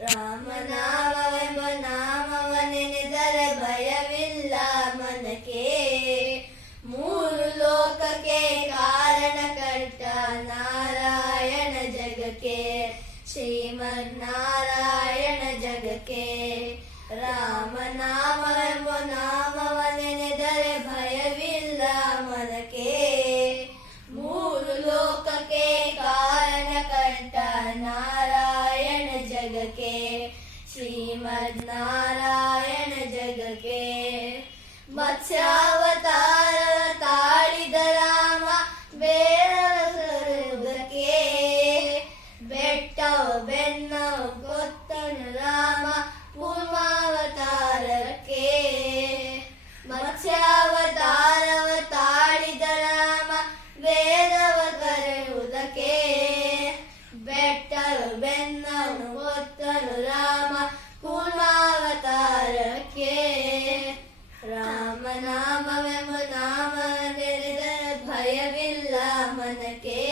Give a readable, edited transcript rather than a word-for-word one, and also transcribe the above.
ರಾಮನಾಮವೆಂಬ ನಾಮವನೆನೆದರೆ ಭಯವಿಲ್ಲ ಮನಕ್ಕೆ. ಮೂರು ಲೋಕಕ್ಕೆ ಕಾರಣಕರ್ತ ನಾರಾಯಣ ಜಗಕ್ಕೆ, ಶ್ರೀಮನ್ನಾರಾಯಣ ಜಗಕ್ಕೆ. ರಾಮನಾಮವೆಂಬ ನಾಮವನೆನೆದರೆ ಭಯವಿಲ್ಲ ಮನಕ್ಕೆ. ಮೂರು ಲೋಕಕ್ಕೆ ಕಾರಣಕರ್ತ ನಾರಾಯಣ ಜಗಕ್ಕೆ, ಶ್ರೀಮನ್ನಾರಾಯಣ ಜಗಕ್ಕೆ. ಮತ್ಸ್ಯಾವತಾರ ತಾಳಿದ ರಾಮ ಬೇರದಕ್ಕೆ, ಬೆಟ್ಟವ ಬೆನ್ನವ ಕೊತ್ತನು ರಾಮ ಕೂರ್ಮಾವತಾರಕ್ಕೆ. ಮತ್ಸ್ಯಾವತಾರವ ತಾಳಿದ ರಾಮ ವೇದವ ಕರೆಯುವುದಕ್ಕೆ, ಬೆಟ್ಟವ ಬೆನ್ನನು ಕೊತ್ತನು ರಾಮ ಕೂರ್ಮಾವತಾರಕ್ಕೆ. ರಾಮನಾಮವೆಂಬ ನಾಮನೆನೆದರೆ ಭಯವಿಲ್ಲ ಮನಕ್ಕೆ.